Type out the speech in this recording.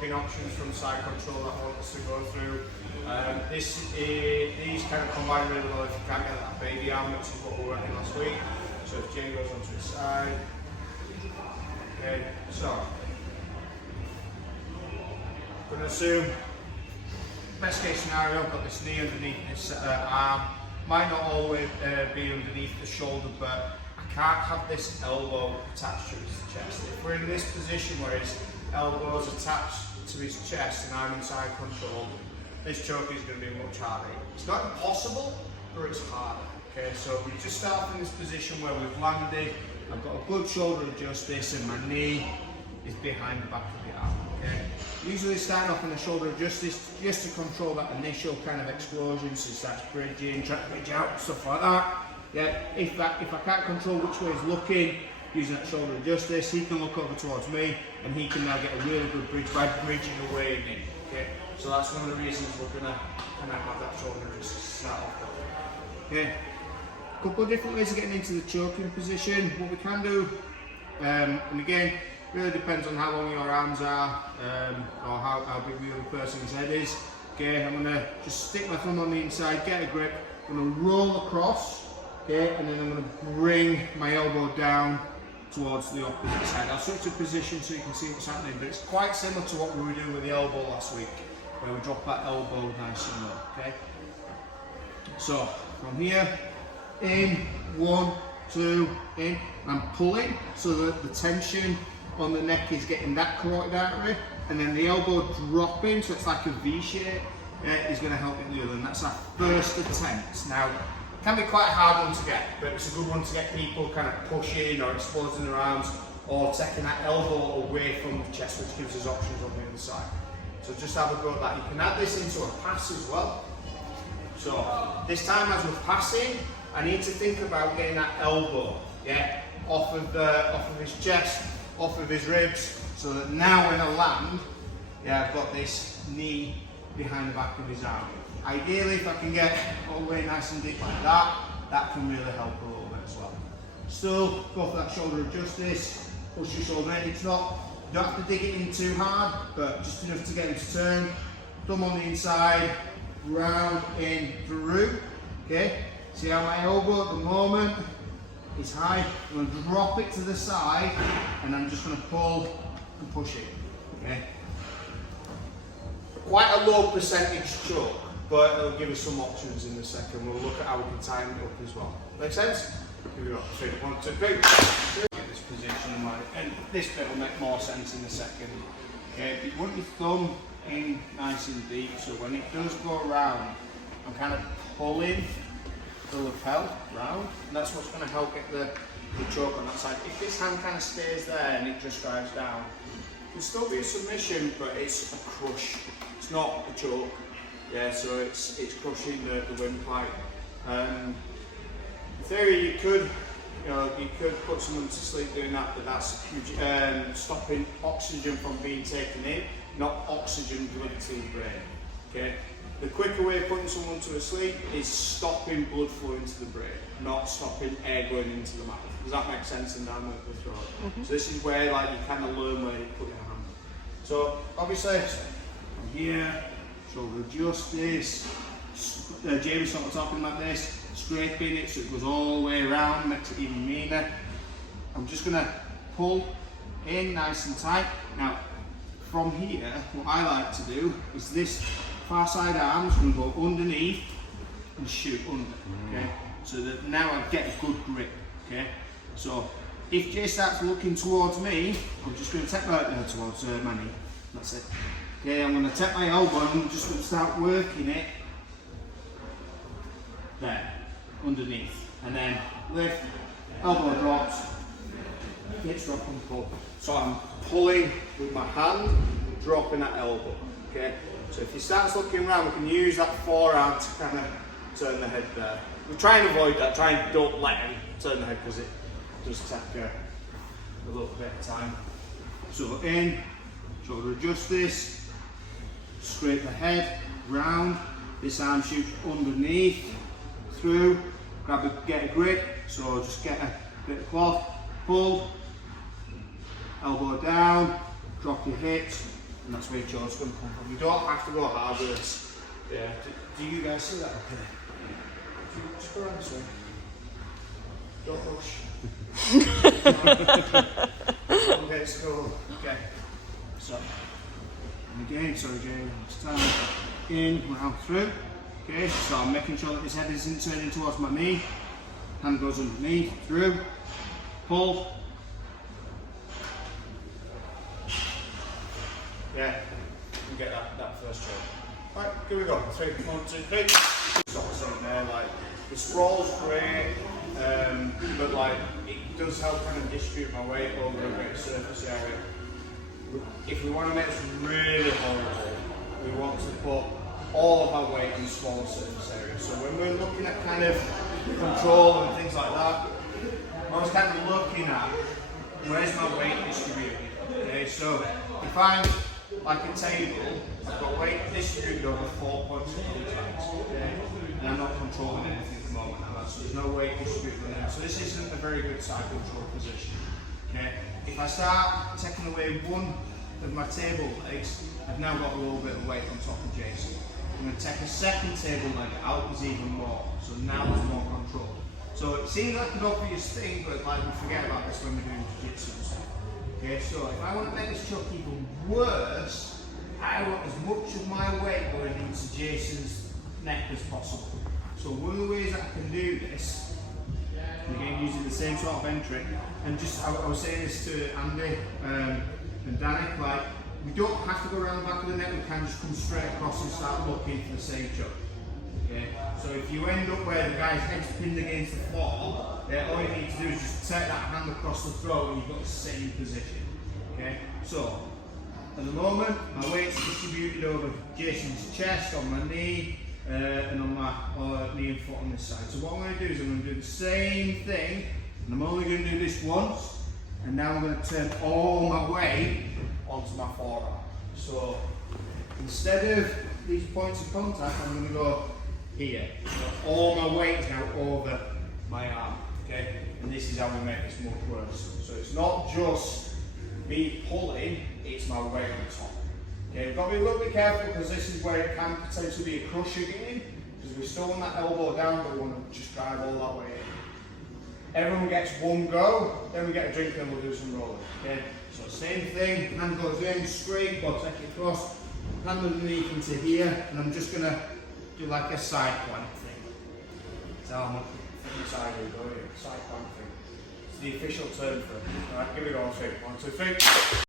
choking options from side control that I want us to go through. These kind of combine really well if you can't get that baby arm, which is what we were working last week. So if Jay goes onto his side, okay, so I'm going to assume best case scenario, I've got this knee underneath this arm. Might not always be underneath the shoulder, but I can't have this elbow attached to his chest. If we're in this position where his elbow is attached to his chest and I'm in side control, this choke is going to be much harder. It's not impossible, but it's harder. Okay, so we just start in this position where we've landed. I've got a good shoulder adjust this, and my knee is behind the back of the arm. Okay, usually starting off in the shoulder adjust this just to control that initial kind of explosion. So it starts bridging, trying to bridge out, stuff like that. Yeah, if I can't control which way he's looking, using that shoulder adjust this, he can look over towards me, and he can now get a really good bridge by bridging away me. Okay, so that's one of the reasons we're gonna kind of have that shoulder adjust to start off with. Okay, a couple of different ways of getting into the choking position. What we can do, and again, really depends on how long your arms are, or how big the other person's head is. Okay, I'm gonna just stick my thumb on the inside, get a grip, I'm gonna roll across, okay, and then I'm gonna bring my elbow down towards the opposite side. I'll switch the position so you can see what's happening, but it's quite similar to what we were doing with the elbow last week, where we drop that elbow nice and low, okay? So, from here, in, 1, 2, in, I'm pulling so that the tension on the neck is getting that carotid artery, and then the elbow dropping, so it's like a V shape, is going to help it the other, and that's our first attempt. Now, it can be quite a hard one to get, but it's a good one to get people kind of pushing or exposing their arms, or taking that elbow away from the chest, which gives us options on the other side. So just have a go at that. You can add this into a pass as well. So this time as we're passing, I need to think about getting that elbow, yeah, off of his chest, off of his ribs, so that now when I land, yeah, I've got this knee behind the back of his arm. Ideally, if I can get all the way nice and deep like that, that can really help a little bit as well. Still, go for that shoulder adjust this, push your shoulder in. It's not, you don't have to dig it in too hard, but just enough to get him to turn. Thumb on the inside, round, in, through, okay? See how my elbow at the moment is high? I'm going to drop it to the side, and I'm just going to pull and push it, okay? Quite a low percentage choke, but it'll give us some options in a second. We'll look at how we can time it up as well. Make sense? Here we go. 3, 1, 2, 3. Get this position, and this bit will make more sense in a second. Okay, but you want your thumb in nice and deep, so when it does go around, I'm kind of pulling the lapel round, and that's what's going to help get the choke on that side. If this hand kind of stays there and it just drives down, it'll still be a submission, but it's a crush. It's not a choke. Yeah, so it's crushing the windpipe. In theory, you could put someone to sleep doing that, but that's stopping oxygen from being taken in, not oxygen blood to the brain. Okay. The quicker way of putting someone to sleep is stopping blood flow into the brain, not stopping air going into the mouth. Does that make sense? And down the throat. Mm-hmm. So this is where like you kind of learn where you put your hand. So obviously from here, shoulder adjust this. James sort of talking like this, scraping it so it goes all the way around, makes it even meaner. I'm just gonna pull in nice and tight. Now from here, what I like to do is this far side arm is going to go underneath and shoot under, okay? So that now I get a good grip, okay? So if Jay starts looking towards me, I'm just going to take my towards my knee. That's it. Okay, I'm going to take my elbow and I'm just going to start working it there, underneath, and then lift, elbow drops, hips drop and pull. So I'm pulling with my hand, dropping that elbow, okay? So if he starts looking around, we can use that forearm to kind of turn the head there. We try and avoid that, try and don't let him turn the head because it does take a little bit of time. So in, shoulder adjust this, scrape the head, round, this arm shoots underneath, through, get a grip, so just get a bit of cloth, pull, elbow down, drop your hips, and that's where your jaw's going to come from. You don't have to go hard with this. Yeah. Do you guys see that? Okay. Just go around this way. Don't push. Okay, let's go. Okay. So, and again, sorry Jane, stand in, round through. Okay, so I'm making sure that his head isn't turning towards my knee. Hand goes underneath, through, pull. Yeah, you get that first job. Right, here we go. 3, 1, 2, 3. Stop saying there, like, the sprawl's great, but like, it does help kind of distribute my weight over a great surface area. If we want to make this really horrible, we want to put all of our weight on the smaller surface area. So when we're looking at kind of control and things like that, I was kind of looking at where's my weight distributed. Okay, so if I'm like a table, I've got weight distributed over 4 points of contact, okay, and I'm not controlling anything at the moment, so there's no weight distributed on there. So this isn't a very good side control position. Okay, if I start taking away one of my table legs, I've now got a little bit of weight on top of Jason. I'm going to take a second table leg out, there's even more. So now there's more control. So it seems like an obvious thing, but like we forget about this when we're doing jiu-jitsu and stuff. Okay, so if I want to make this choke even worse, I want as much of my weight going into Jason's neck as possible. So one of the ways that I can do this, again using the same sort of entry, and just I was saying this to Andy and Danik, like, we don't have to go around the back of the neck, we can just come straight across and start looking for the same choke. Okay? So if you end up where the guy's head's pinned against the floor, all you need to do is just take that hand across the throat and you've got the same position. Okay? So, at the moment, my weight's distributed over Jason's chest, on my knee, and on my knee and foot on this side. So what I'm going to do is I'm going to do the same thing, and I'm only going to do this once, and now I'm going to turn all my weight onto my forearm. So instead of these points of contact, I'm going to go here. So all my weight is now over my arm. Okay, and this is how we make this much worse. So it's not just me pulling, it's my weight on top. Okay, we've got to be a little bit careful because this is where it can potentially be a crusher game, because we still want that elbow down, but we want to just drive all that way in. Everyone gets one go, then we get a drink and we'll do some rolling. Okay, so same thing, hand goes in, straight, or take it across, hand underneath into here, and I'm just going to do like a side plank thing. So how much side we go here, side plank thing. It's the official term for it. Alright, give it a go, 1, 2, 3.